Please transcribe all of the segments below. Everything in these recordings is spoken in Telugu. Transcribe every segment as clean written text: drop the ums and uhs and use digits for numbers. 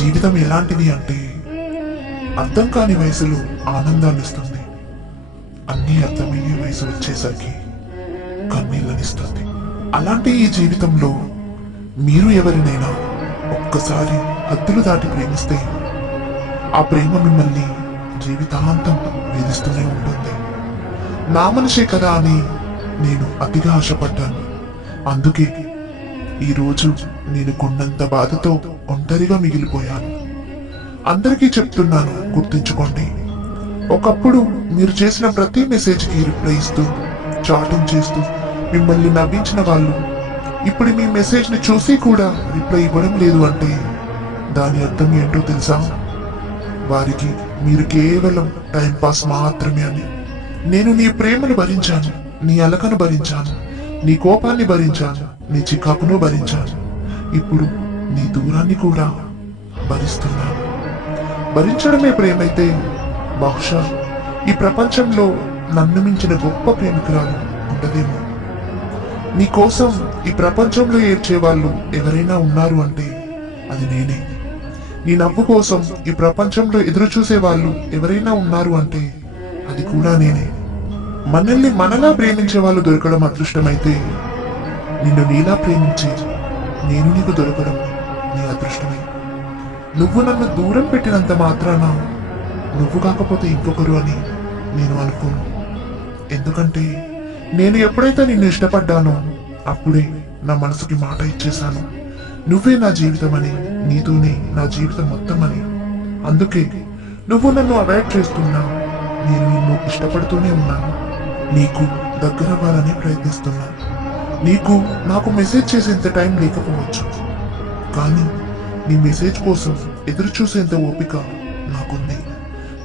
జీవితం ఎలాంటిది అంటే అర్థం కాని వయసులో ఆనందాన్ని ఇస్తుంది, అన్నీ అర్థమయ్యే వయసు వచ్చేసరికి కన్నీళ్ళనిస్తుంది. అలాంటి ఈ జీవితంలో మీరు ఎవరినైనా ఒక్కసారి హద్దులు దాటి ప్రేమిస్తే ఆ ప్రేమ మిమ్మల్ని జీవితాంతం వేధిస్తూనే ఉంటుంది. నా మనిషే కదా అని నేను అతిగా ఆశపడ్డాను. అందుకే ఈరోజు నేను కొండంత బాధతో ఒంటరిగా మిగిలిపోయాను. అందరికీ చెప్తున్నాను, గుర్తుంచుకోండి. ఒకప్పుడు మీరు చేసిన ప్రతి మెసేజ్కి రిప్లై ఇస్తూ చాటింగ్ చేస్తూ మిమ్మల్ని నవ్వించిన వాళ్ళు ఇప్పుడు మీ మెసేజ్ని చూసి కూడా రిప్లై ఇవ్వడం లేదు అంటే దాని అర్థం ఏంటో తెలుసా? వారికి మీరు కేవలం టైంపాస్ మాత్రమే అని. నేను నీ ప్రేమను భరించాను, నీ అలకను భరించాను, నీ కోపాన్ని భరించాను, నీ చికాకును భరించాను. ఇప్పుడు నీ దూరాన్ని కూడా భరిస్తున్నాను. భరించడమే ప్రేమైతే బహుశా ఈ ప్రపంచంలో నన్ను మించిన గొప్ప ప్రేమికురాలు ఉండదేమో. నీ కోసం ఈ ప్రపంచంలో ఏడ్చే వాళ్ళు ఎవరైనా ఉన్నారు అంటే అది నేనే. నీ నవ్వు కోసం ఈ ప్రపంచంలో ఎదురు చూసే వాళ్ళు ఎవరైనా ఉన్నారు అంటే అది కూడా నేనే. మనల్ని మనలా ప్రేమించే వాళ్ళు దొరకడం అదృష్టమైతే నిన్ను నీలా ప్రేమించే నేను నీకు దొరకడం నీ అదృష్టమే. నువ్వు నన్ను దూరం పెట్టినంత మాత్రాన నువ్వు కాకపోతే ఇంకొకరు అని నేను అనుకోను. ఎందుకంటే నేను ఎప్పుడైతే నిన్ను ఇష్టపడ్డానో అప్పుడే నా మనసుకి మాట ఇచ్చేశాను. నువ్వే నా జీవితం అని, నీతోనే నా జీవితం మొత్తం అని. అందుకే నువ్వు నన్ను అవాయిడ్ చేస్తున్నా, నేను నిన్ను ఇష్టపడుతూనే ఉన్నాను. నీకు దగ్గరవ్వాలని ప్రయత్నిస్తున్నా. నీకు నాకు మెసేజ్ చేసేంత టైం లేకపోవచ్చు, కానీ నీ మెసేజ్ కోసం ఎదురు చూసేంత ఓపిక నాకుంది.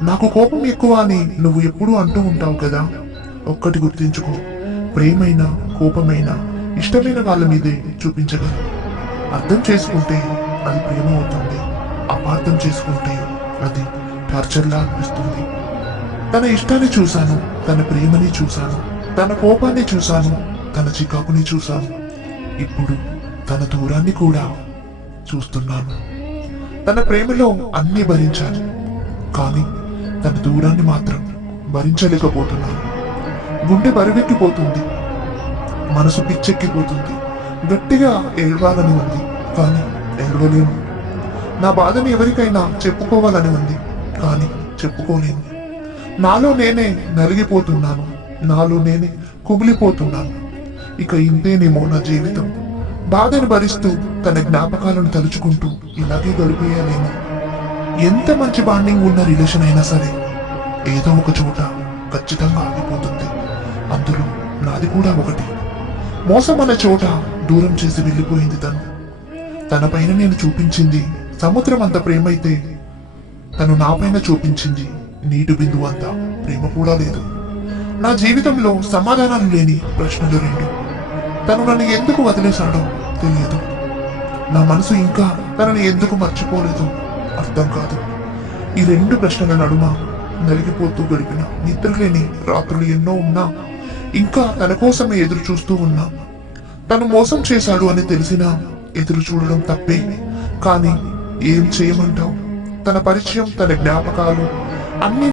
నాకు కోపం ఎక్కువ అని నువ్వు ఎప్పుడూ అంటూ ఉంటావు కదా. ఒక్కటి గుర్తించుకో, ప్రేమైనా కోపమైనా ఇష్టమైన వాళ్ళ మీదే చూపించగలరు. అర్థం చేసుకుంటే అది ప్రేమ అవుతుంది, అపార్థం చేసుకుంటే అది టార్చర్లా అనిపిస్తుంది. తన ఇష్టాన్ని చూశాను, తన ప్రేమని చూశాను, తన కోపాన్ని చూశాను, తన చికాకుని చూశాను. ఇప్పుడు తన దూరాన్ని కూడా చూస్తున్నాను. తన ప్రేమలో అన్ని భరించాను, కానీ తన దూరాన్ని మాత్రం భరించలేకపోతున్నాను. గుండె బరువెక్కిపోతుంది, మనసు పిచ్చెక్కిపోతుంది. గట్టిగా ఏడవాలని ఉంది, కానీ ఏడవలేను. నా బాధని ఎవరికైనా చెప్పుకోవాలని ఉంది, కానీ చెప్పుకోలేను. నాలో నేనే నలిగిపోతున్నాను, నాలో నేనే కుమిలిపోతున్నాను. ఇక ఇంతేనేమో నా జీవితం. బాధను భరిస్తూ తన జ్ఞాపకాలను తలుచుకుంటూ ఇలాగే గడిపేయాలేమో. ఎంత మంచి బాండింగ్ ఉన్న రిలేషన్ అయినా సరే ఏదో ఒక చోట ఖచ్చితంగా ఆగిపోతుంది. అందులో నాది కూడా ఒకటి. మోసం అనే చోట దూరం చేసి వెళ్ళిపోయింది తను. తన పైన నేను చూపించింది సముద్రం అంత ప్రేమైతే తను నా పైన చూపించింది నీటి బిందువు అంత ప్రేమ కూడా లేదు. నా జీవితంలో సమాధానాలు లేని ప్రశ్నలు రెండు. తను నన్ను ఎందుకు వదిలేశాడో తెలియదు. నా మనసు ఇంకా తనని ఎందుకు మర్చిపోలేదో అర్థం కాదు. ఈ రెండు ప్రశ్నల నడుమ నలిగిపోతూ గడిపిన నిద్రలేని రాత్రులు ఎన్నో ఉన్నా ఇంకా తన కోసమే ఎదురు చూస్తూ ఉన్నా. తను మోసం చేశాడు అని తెలిసినా ఎదురు చూడడం తప్పే, కానీ ఏం చేయమంటావు? తన పరిచయం, తన జ్ఞాపకాలు అన్ని